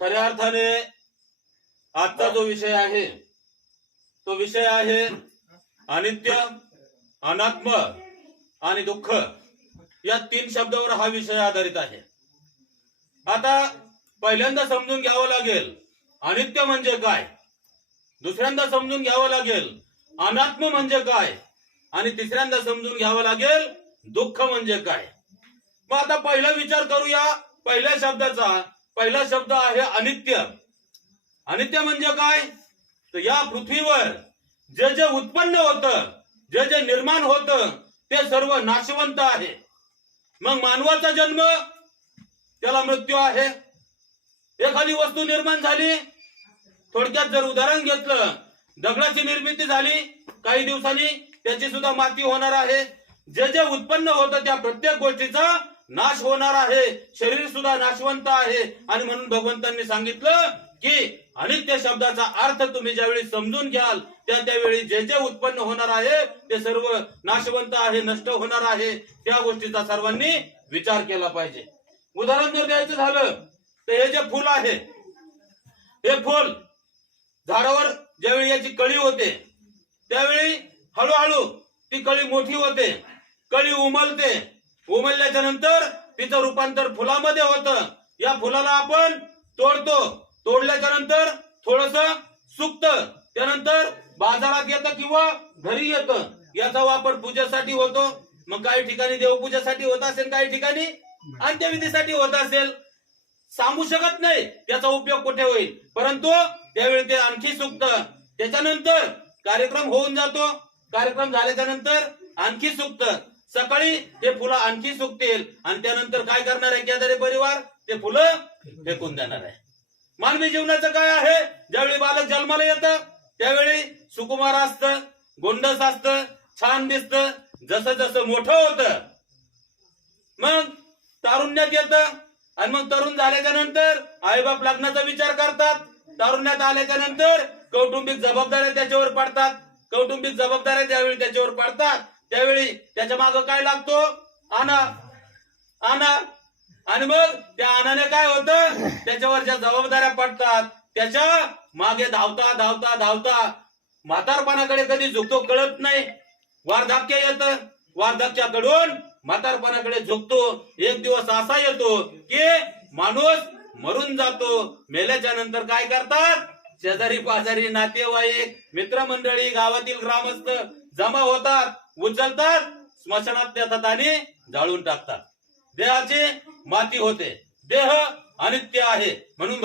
खऱ्या अर्थाने आजचा जो विषय आहे तो विषय आहे अनित्य अनात्म आणि दुःख या तीन शब्दावर हा विषय आधारित आहे. आता पहिल्यांदा समजून घ्यावं लागेल अनित्य म्हणजे काय? दुसऱ्यांदा समजून घ्यावं लागेल अनात्म म्हणजे काय? आणि तिसऱ्यांदा समजून घ्यावं लागेल दुःख म्हणजे काय? मग आता पहिला विचार करूया पहिल्या शब्दाचा पहिला शब्द आहे अनित्य. अनित्य म्हणजे काय? तर या पृथ्वीवर जे जे उत्पन्न होतं जे जे निर्माण होतं ते सर्व नाशवंत आहे. मग मानवाचा जन्म त्याला मृत्यू आहे. एखादी वस्तू निर्माण झाली थोडक्यात जर उदाहरण घेतलं दगडाची निर्मिती झाली काही दिवसांनी त्याची सुद्धा माती होणार आहे. जे जे उत्पन्न होतं त्या प्रत्येक गोष्टीचा नाश होणार आहे. शरीर सुद्धा नाशवंत आहे. आणि म्हणून भगवंतांनी सांगितलं की अनित्य शब्दाचा अर्थ तुम्ही ज्यावेळी समजून घ्याल त्या त्यावेळी जे जे उत्पन्न होणार आहे ते सर्व नाशवंत आहे नष्ट होणार आहे. त्या गोष्टीचा सर्वांनी विचार केला पाहिजे. उदाहरण जर द्यायचं झालं तर हे जे फुल आहे हे फुल झाडावर ज्यावेळी याची कळी होते त्यावेळी हळूहळू ती कळी मोठी होते कळी उमलते उमलल्याच्या नंतर तिचं रूपांतर फुलामध्ये होतं. या फुलाला आपण तोडतो. तोडल्याच्या नंतर थोडस सुकत. त्यानंतर बाजारात येतं किंवा घरी येतं. याचा वापर पूजेसाठी होतो. मग काही ठिकाणी देवपूजेसाठी होत असेल काही ठिकाणी अंत्यविधीसाठी होत असेल. सांगू शकत नाही त्याचा उपयोग कुठे होईल. परंतु त्यावेळी ते आणखी सुकत. त्याच्यानंतर कार्यक्रम होऊन जातो. कार्यक्रम झाल्याच्यानंतर आणखी सुकत. सकाळी ते फुलं आणखी सुकतील. आणि त्यानंतर काय करणार आहे? केदारी परिवार ते फुलं फेकून देणार आहे. मानवी जीवनाचं काय आहे? ज्यावेळी बालक जन्माला येतं त्यावेळी सुकुमार असतं गोंडस असतं छान दिसत जसं जसं मोठं होतं. मग तारुण्यात येतं आणि मग तरुण झाल्याच्यानंतर आईबाप लग्नाचा विचार करतात. तारुण्यात आल्याच्यानंतर कौटुंबिक जबाबदाऱ्या त्याच्यावर पडतात. कौटुंबिक जबाबदाऱ्या त्यावेळी त्याच्यावर पडतात. त्यावेळी त्याच्यामागे काय लागतो? आणा. आना आणि मग त्या आणाने काय होतं? त्याच्यावर ज्या जबाबदाऱ्या पडतात. त्याच्यामागे धावता धावता धावता म्हातारपणाकडे कधी झुकतो कळत नाही. वार्धक्य येत. वार्धक्याकडून म्हातारपणाकडे झुकतो. एक दिवस असा येतो की माणूस मरून जातो. मेल्याच्या नंतर काय करतात? शेजारी पाजारी नातेवाईक मित्रमंडळी गावातील ग्रामस्थ जमा होतात. उचलतात स्मशानात देतात आणि जाळून टाकतात. देहाची माती होते. देह अनित्य आहे म्हणून